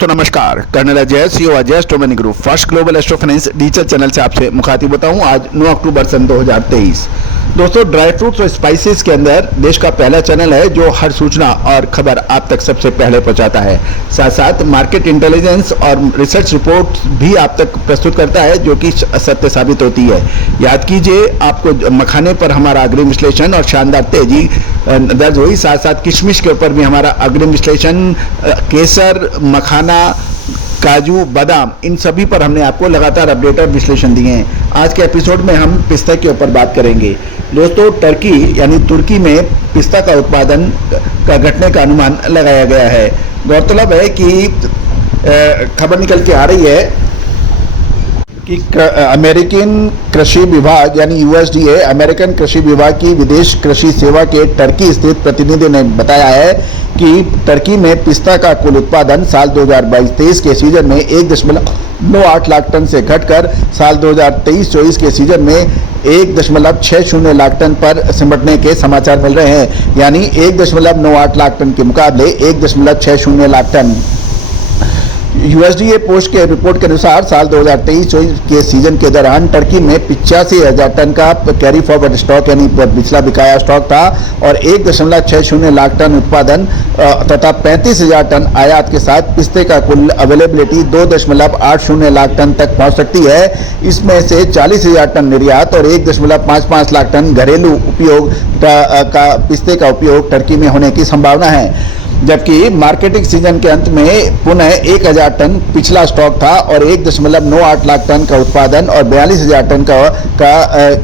दोस्तों नमस्कार, colonel Ajay CEO Ajay astronomy group first global astro finance digital channel से आपसे मुखातिब होता हूं। आज 9 अक्टूबर सन 2023। दोस्तों, ड्राई फ्रूट्स और स्पाइसेस के अंदर देश का पहला चैनल है जो हर सूचना और खबर आप तक सबसे पहले पहुंचाता है। साथ साथ मार्केट इंटेलिजेंस और रिसर्च रिपोर्ट भी आप तक प्रस्तुत करता है जो कि सत्य साबित होती है। याद कीजिए, आपको मखाने पर हमारा अग्रिम विश्लेषण और शानदार तेजी दर्ज हुई। साथ साथ किशमिश के ऊपर भी हमारा अग्रिम विश्लेषण, केसर, मखाना, काजू, बादाम, इन सभी पर हमने आपको लगातार अपडेट और विश्लेषण दिए हैं। आज के एपिसोड में हम पिस्ता के ऊपर बात करेंगे। दोस्तों, टर्की यानी तुर्की में पिस्ता का उत्पादन का घटने का अनुमान लगाया गया है। गौरतलब है कि खबर निकल के आ रही है कि अमेरिकन कृषि विभाग यानी यूएसडीए, अमेरिकन कृषि विभाग की विदेश कृषि सेवा के टर्की स्थित प्रतिनिधि ने बताया है कि टर्की में पिस्ता का कुल उत्पादन साल 2022-23 के सीजन में 1.98 लाख टन से घटकर साल 2023-24 के सीजन में 1.60 लाख टन पर सिमटने के समाचार मिल रहे हैं। यानी 1.98 लाख टन के मुकाबले 1.60 लाख टन। यूएसडीए पोस्ट के रिपोर्ट के अनुसार साल 2023-24 के सीजन के दौरान टर्की में 85,000 टन का कैरी फॉरवर्ड स्टॉक यानी पिछला बिकाया स्टॉक था और 1.60 लाख टन उत्पादन तथा 35,000 टन आयात के साथ पिस्ते का कुल अवेलेबिलिटी 2.80 लाख टन तक पहुंच सकती है। इसमें से 40,000 टन निर्यात और 1.55 लाख टन घरेलू उपयोग का पिस्ते का उपयोग टर्की में होने की संभावना है। जबकि मार्केटिंग सीजन के अंत में पुनः 1,000 टन पिछला स्टॉक था और 1.98 लाख टन का उत्पादन और 42,000 टन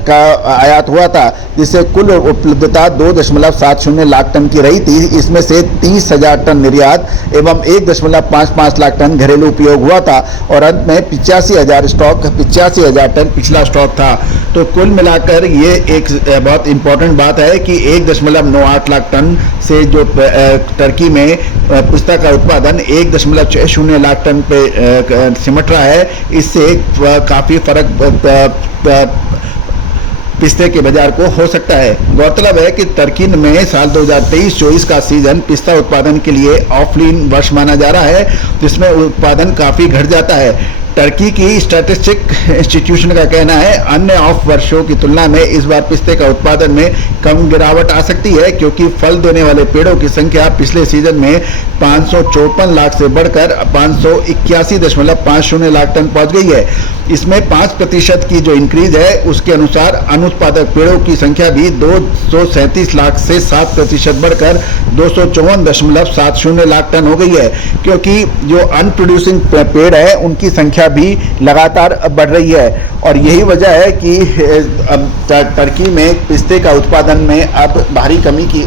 का आयात हुआ था, जिससे कुल उपलब्धता 2.70 लाख टन की रही थी। इसमें से 30,000 टन निर्यात एवं 1.55 लाख टन घरेलू उपयोग हुआ था और अंत में 85,000 टन पिछला स्टॉक था। तो कुल मिलाकर ये एक बहुत इंपॉर्टेंट बात है कि 1.98 लाख टन से जो टर्की में पिस्ता का उत्पादन 1.60 लाख टन पे सिमट रहा है, इससे काफ़ी फर्क पिस्ते के बाजार को हो सकता है। गौरतलब है कि टर्की में साल 2023-24 का सीजन पिस्ता उत्पादन के लिए ऑफलाइन वर्ष माना जा रहा है, जिसमें उत्पादन काफ़ी घट जाता है। टर्की की स्टैटिस्टिक इंस्टीट्यूशन का कहना है अन्य ऑफ वर्षों की तुलना में इस बार पिस्ते का उत्पादन में कम गिरावट आ सकती है, क्योंकि फल देने वाले पेड़ों की संख्या पिछले सीजन में 554 लाख से बढ़कर 581.50 लाख टन पहुंच गई है। इसमें 5% की जो इंक्रीज है उसके अनुसार अनुत्पादक पेड़ों की संख्या भी 237 लाख से 7% बढ़कर 254.70 लाख टन हो गई है, क्योंकि जो अनप्रोड्यूसिंग पेड़ है उनकी संख्या भी लगातार बढ़ रही है। और यही वजह है कि अब टर्की में पिस्ते का उत्पादन में अब भारी कमी की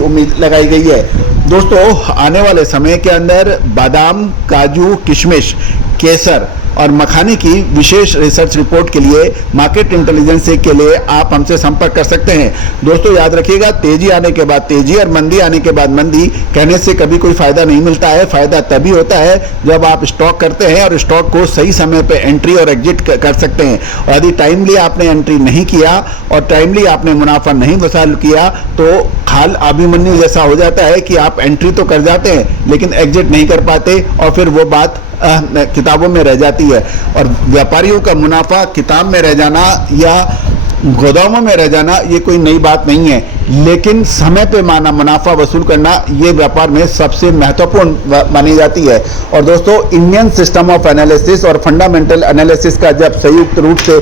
उम्मीद लगाई गई है। दोस्तों, आने वाले समय के अंदर बादाम, काजू, किशमिश, केसर और मखाने की विशेष रिसर्च रिपोर्ट के लिए, मार्केट इंटेलिजेंस के लिए आप हमसे संपर्क कर सकते हैं। दोस्तों, याद रखिएगा, तेजी आने के बाद तेजी और मंदी आने के बाद मंदी कहने से कभी कोई फायदा नहीं मिलता है। फायदा तभी होता है जब आप स्टॉक करते हैं और स्टॉक को सही समय पे एंट्री और एग्जिट कर सकते हैं। और यदि टाइमली आपने एंट्री नहीं किया और टाइमली आपने मुनाफा नहीं वसूल किया तो हाल अभिमन्यु जैसा हो जाता है कि आप एंट्री तो कर जाते हैं लेकिन एग्जिट नहीं कर पाते और फिर वो बात किताबों में रह जाती है। और व्यापारियों का मुनाफा किताब में रह जाना या गोदामों में रह जाना ये कोई नई बात नहीं है, लेकिन समय पे माना मुनाफा वसूल करना ये व्यापार में सबसे महत्वपूर्ण मानी जाती है। और दोस्तों, इंडियन सिस्टम ऑफ एनालिसिस और फंडामेंटल एनालिसिस का जब संयुक्त रूप से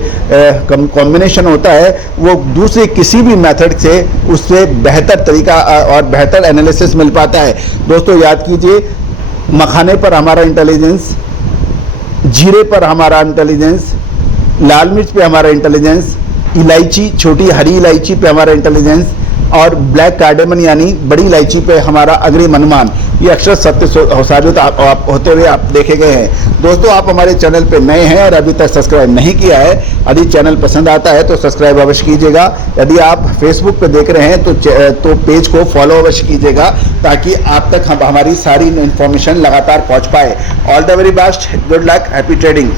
कॉम्बिनेशन होता है, वो दूसरे किसी भी मेथड से उससे बेहतर तरीका और बेहतर एनालिसिस मिल पाता है। दोस्तों, याद कीजिए, मखाने पर हमारा इंटेलिजेंस, जीरे पर हमारा इंटेलिजेंस, लाल मिर्च पे हमारा इंटेलिजेंस, इलायची, छोटी हरी इलायची पे हमारा इंटेलिजेंस और ब्लैक कार्डेमन यानी बड़ी इलायची पे हमारा अग्रिम अनुमान, ये अक्सर सत्य साबित होते हुए आप देखे गए हैं। दोस्तों, आप हमारे चैनल पे नए हैं और अभी तक सब्सक्राइब नहीं किया है, यदि चैनल पसंद आता है तो सब्सक्राइब अवश्य कीजिएगा। यदि आप फेसबुक पे देख रहे हैं तो पेज को फॉलो अवश्य कीजिएगा, ताकि आप तक हमारी सारी इन्फॉर्मेशन लगातार पहुंच पाए। All the very best, good luck, happy trading.